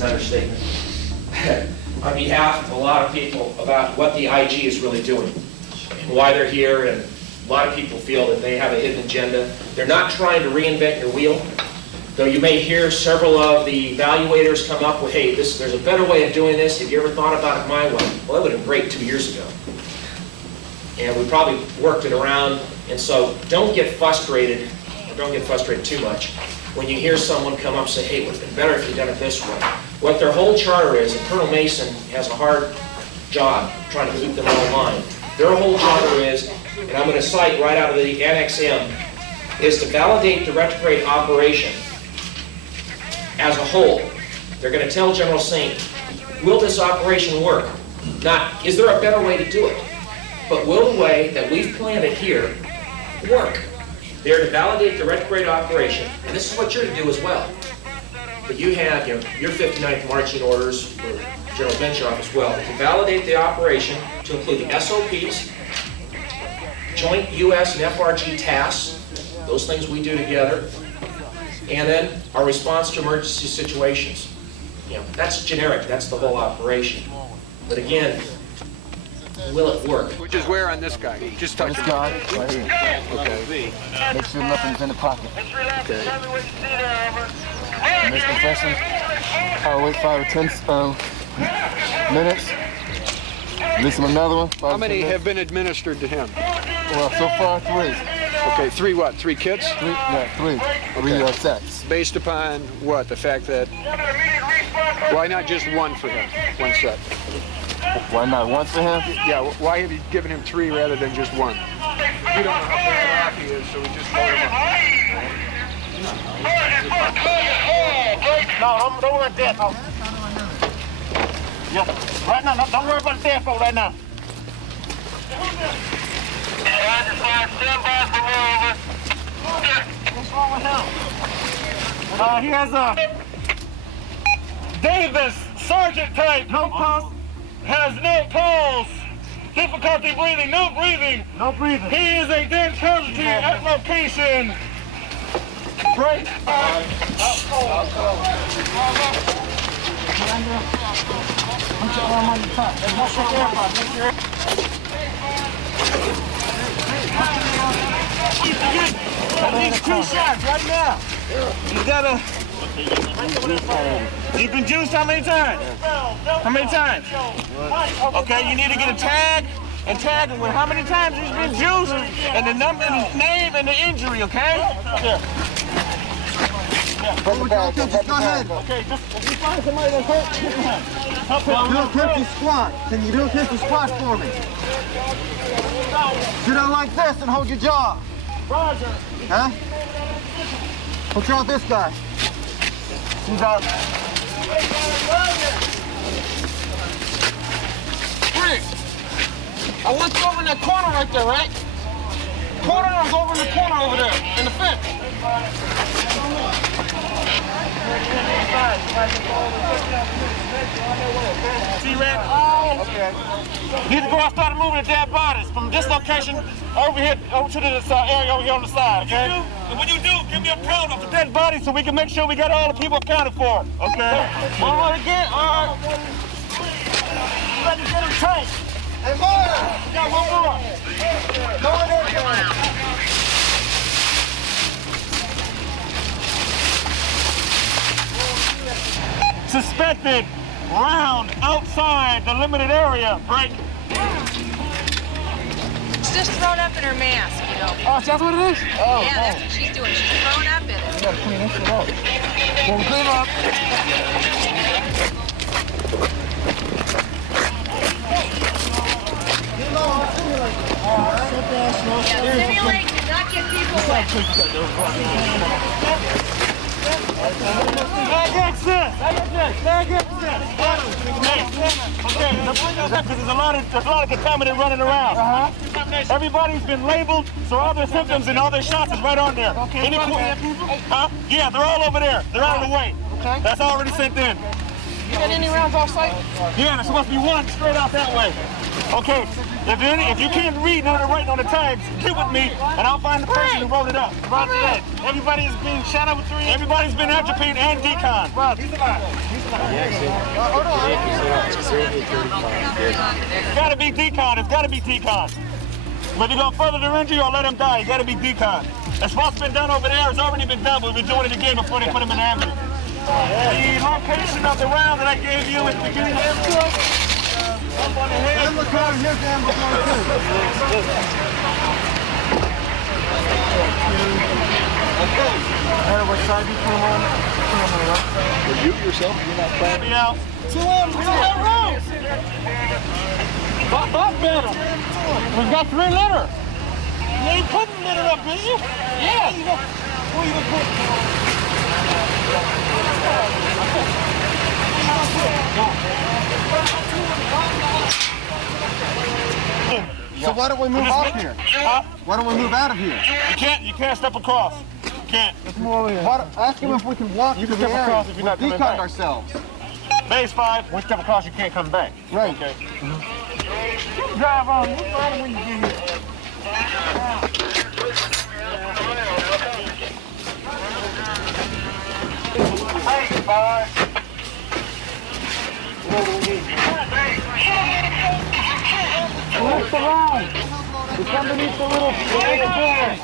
an understatement, on behalf of a lot of people about what the IG is really doing and why they're here. And a lot of people feel that they have a hidden agenda. They're not trying to reinvent your wheel, though you may hear several of the evaluators come up with, hey, there's a better way of doing this. Have you ever thought about it my way? Well, that would have been great 2 years ago. And we probably worked it around. And so don't get frustrated, or don't get frustrated too much, when you hear someone come up and say, hey, it would have been better if you'd done it this way. What their whole charter is, and Colonel Mason has a hard job trying to keep them all in line. Their whole charter is, and I'm going to cite right out of the Annex M, is to validate the retrograde operation as a whole. They're going to tell General Saint, will this operation work? Not, is there a better way to do it? But will the way that we've planned it here work? They're to validate the retrograde operation, and this is what you're to do as well. But you have, your 59th marching orders for General Benchoff as well, to validate the operation to include the SOPs, joint U.S. and FRG tasks, those things we do together, and then our response to emergency situations. That's generic, that's the whole operation. But again, will it work? Which is where on this guy? Just touch this guy right here. Okay. Make sure nothing's in the pocket. Okay. Next confession. I'll wait 5 or 10 minutes. Release him another one. How many have been administered to him? Well, so far 3. Okay, 3 what? 3 kits? 3. Yeah, 3. 3 sets. Based upon what? The fact that, why not just 1 for him? 1 set. Why not 1 for him? Yeah, why have you given him 3 rather than just 1? We don't know how bad he is, so we just load him up. No, don't worry about that, folks. Yeah, right now, don't worry about that, folks, right now. What's wrong with him? He has a Davis Sergeant type. No pulse. Has no pulse. Difficulty breathing. No breathing. No breathing. He is a dead casualty at location. Break. Put your arm on your top. There's no shake air. These 2 shots right now. You gotta. You've been juiced how many times? How many times? Okay, you need to get a tag and tag him with how many times he's been juiced and the number, and his name, and the injury. Okay? Yeah. Go ahead. Okay, just if you find somebody that's hurt, hit him. Do a 50 squat. Can you do a 50 squat for me? Sit down like this and hold your jaw. Roger. Huh? What's wrong with this guy? He's out. Rick, I want you over in that corner right there, right? Corner is over in the corner over there, in the fence. See, Red? Okay. You need to go out and start moving the dead bodies from this location over here, over to this area over here on the side, okay? And when you do, give me a count of the dead bodies so we can make sure we got all the people accounted for, okay? One more again, all right. Let me get him tight. Hey, more! We got one more. Go in there, John. Suspected round outside the limited area. Break. She's just thrown up in her mask, you know. Oh, that's what it is? Oh, yeah, that's what she's doing. She's thrown up in it. We gotta clean this shit up. Well, clean up. Yeah, simulate, do not get people wet. Okay, because there's a lot of contaminant running around. Everybody's been labeled, so all their symptoms and all their shots is right on there. Okay. Huh? Yeah, they're all over there. They're out of the way. Okay. That's already sent in. got any rounds off site? Yeah, there's supposed to be one straight out that way. Okay, if you can't read none of the writing on the tags, get with me, and I'll find the person who wrote it up. Roger that. Everybody's being shot over 3. Everybody's been atrophied and decon. Roger. He's alive. It's got to be decon. It's got to be decon. Whether you're going to further the injury or let him die, it's got to be decon. That's what's been done over there. It's already been done, but we're doing it again before they put him in the ambulance. The location of the round that I gave you at the beginning of the tour. Up on the head. Here's what side you come on? For you yourself, you're not planning? Be out. 2 rounds. Bob better. We've got 3 litter. You ain't putting litter up, is you? Yeah. Where you gonna put? So why don't we move out of here? Huh? Why don't we move out of here? You can't step across. You can't. Ask him if we can walk You to can the step area. across if you're not We've coming back. deconned ourselves. Base 5, one step across, you can't come back. Right. Okay. Drive on. You drive when you get here. Hey, boy. What's the line? It's underneath the little flag. You ready to go left?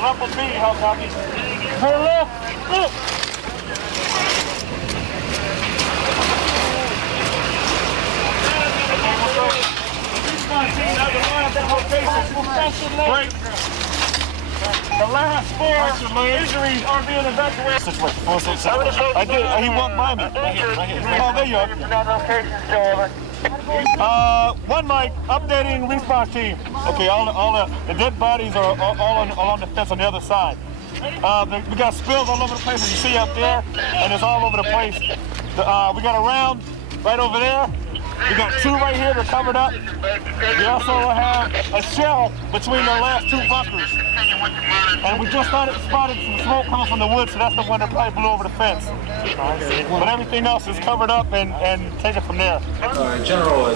Rumble B, how copy? Her left, look! Break. The last 4 injuries are being evacuated. I did. He walked by me. Right here. Oh, there you are. One mic, updating response team. Okay, all the dead bodies are all on the fence on the other side. We got spills all over the place, as you see up there, and it's all over the place. We got a round right over there. We got 2 right here that are covered up. We also have a shell between the last 2 bunkers. And we just spotted some smoke coming from the woods, so that's the one that probably blew over the fence. But everything else is covered up and take it from there. General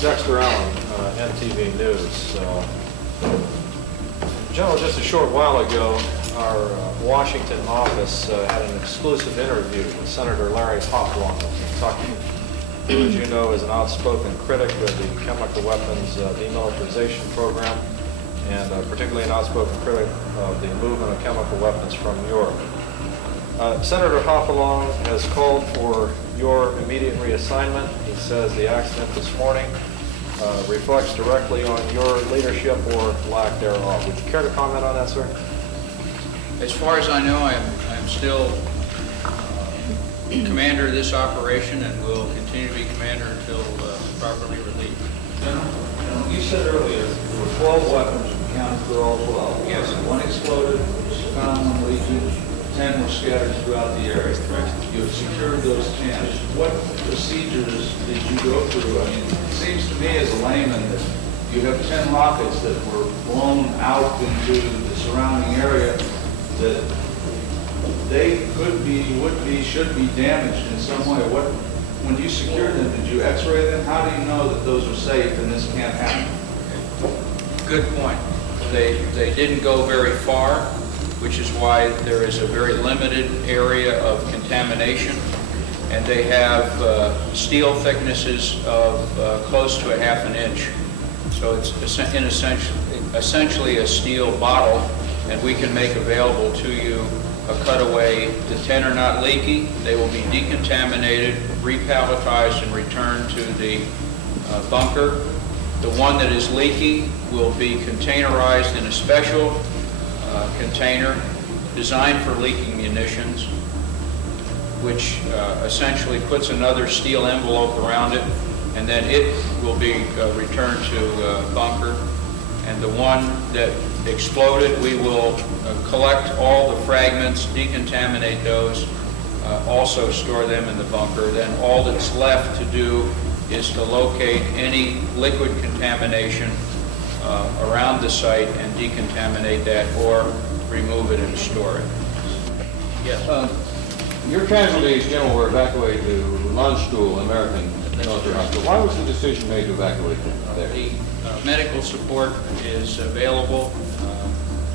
Dexter Allen, NTV News. General, just a short while ago, our Washington office had an exclusive interview with Senator Larry Hopalong of Kentucky, who, as you know, is an outspoken critic of the chemical weapons demilitarization program, and particularly an outspoken critic of the movement of chemical weapons from Europe. Senator Hopalong has called for your immediate reassignment. He says the accident this morning reflects directly on your leadership or lack thereof. Would you care to comment on that, sir? As far as I know, I'm still commander of this operation and will continue to be commander until properly relieved. General, you said earlier there were 12 weapons and counted for all 12. Yes. 1 exploded, was found on Legion, 10 were scattered throughout the area. Correct. You had secured those 10. What procedures did you go through? I mean, it seems to me as a layman that you have 10 rockets that were blown out into the surrounding area that they could be, would be, should be damaged in some way. When you secured them, did you x-ray them? How do you know that those are safe and this can't happen? Good point. They didn't go very far, which is why there is a very limited area of contamination, and they have steel thicknesses of close to ½ an inch. So it's essentially a steel bottle, and we can make available to you a cutaway. The 10 are not leaky. They will be decontaminated, repalletized, and returned to the bunker. The one that is leaking will be containerized in a special container designed for leaking munitions, which essentially puts another steel envelope around it, and then it will be returned to bunker. And the one that exploded, we will collect all the fragments, decontaminate those, also store them in the bunker. Then all that's left to do is to locate any liquid contamination around the site and decontaminate that or remove it and store it. Yes. Your casualties, General, were evacuated to Landstuhl, American military hospital. Why was the decision made to evacuate them there? The medical support is available,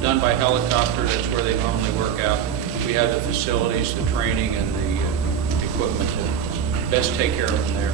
done by helicopter. That's where they normally work out. We have the facilities, the training, and the equipment to best take care of them there.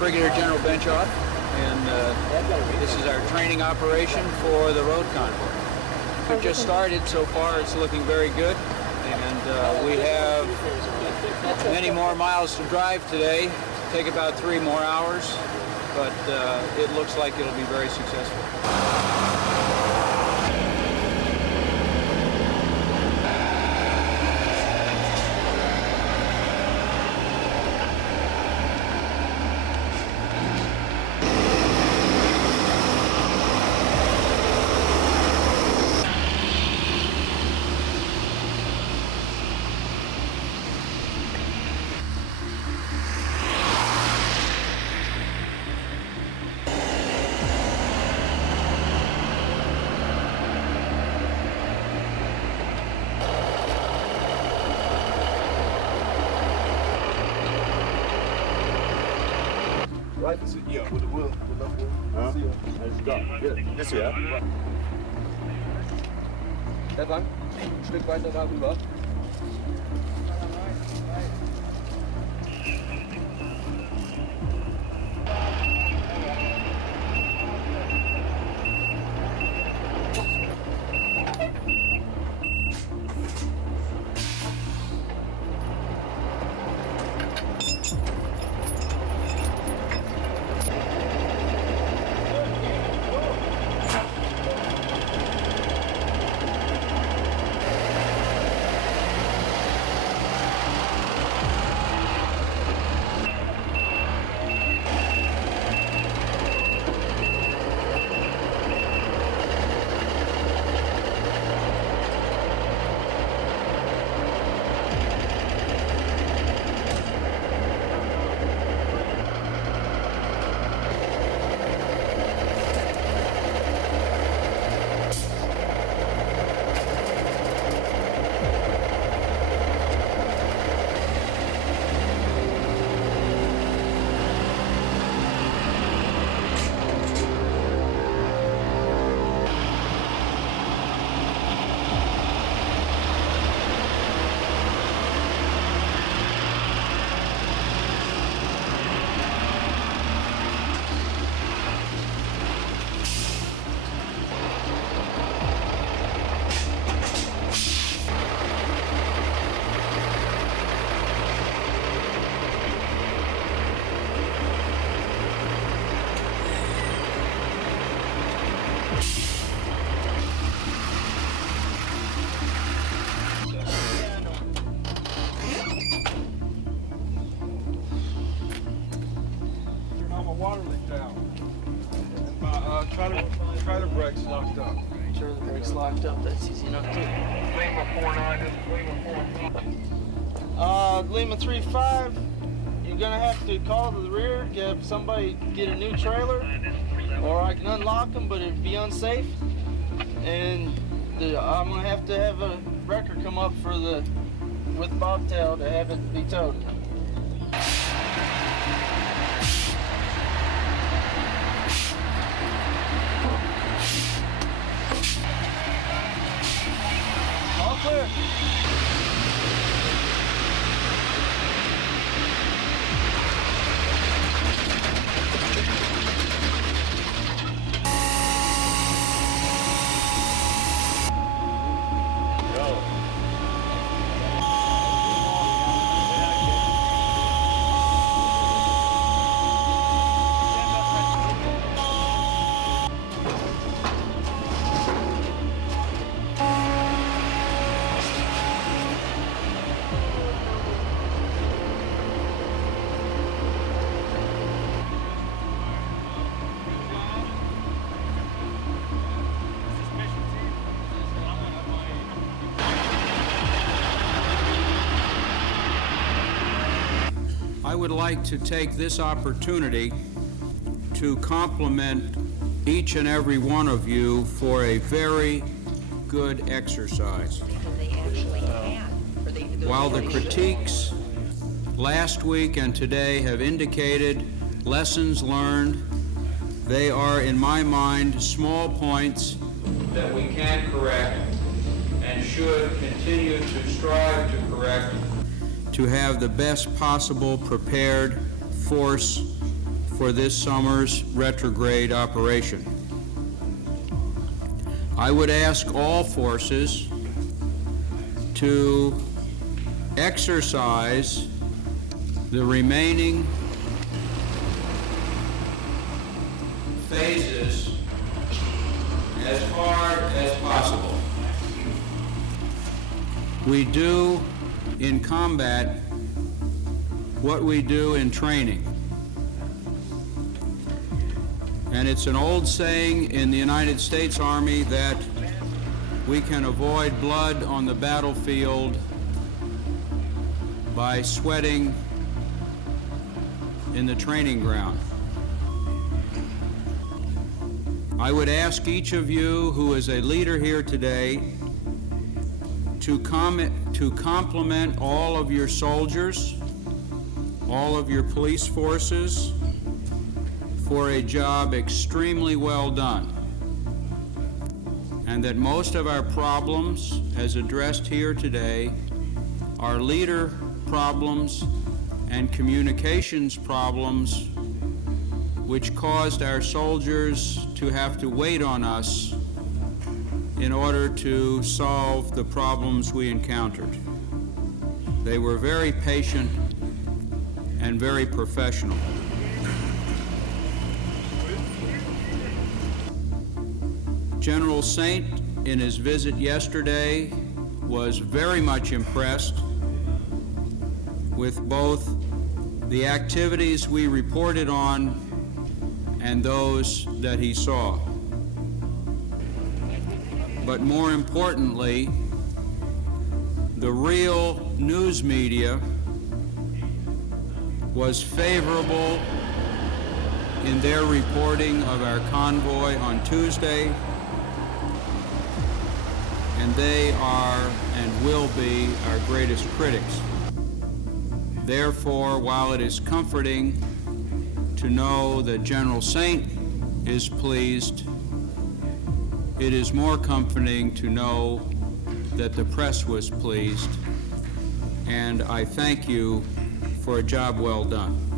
Brigadier General Benchoff, and this is our training operation for the road convoy. We've just started. So far it's looking very good, and we have many more miles to drive today. Take about 3 more hours, but it looks like it'll be very successful. Ja, with the wheel. Das hier? Stefan, ein Stück weiter darüber. Try the brakes locked up. Sure, the brakes locked up. That's easy enough too. Lima 49, this is Lima 4. Lima 35. You're gonna have to call to the rear, get somebody get a new trailer, or I can unlock them, but it'd be unsafe. And I'm gonna have a wrecker come up with bobtail to have it be towed. All clear. I would like to take this opportunity to compliment each and every one of you for a very good exercise. While the critiques last week and today have indicated lessons learned, they are, in my mind, small points that we can correct and should continue to strive to correct to have the best possible prepared force for this summer's retrograde operation. I would ask all forces to exercise the remaining phases as hard as possible. We do in combat what we do in training. And it's an old saying in the United States Army that we can avoid blood on the battlefield by sweating in the training ground. I would ask each of you who is a leader here today to compliment all of your soldiers, all of your police forces, for a job extremely well done. And that most of our problems, as addressed here today, are leader problems and communications problems which caused our soldiers to have to wait on us in order to solve the problems we encountered. They were very patient and very professional. General Saint, in his visit yesterday, was very much impressed with both the activities we reported on and those that he saw. But more importantly, the real news media was favorable in their reporting of our convoy on Tuesday, and they are and will be our greatest critics. Therefore, while it is comforting to know that General Saint is pleased, it is more comforting to know that the press was pleased, and I thank you for a job well done.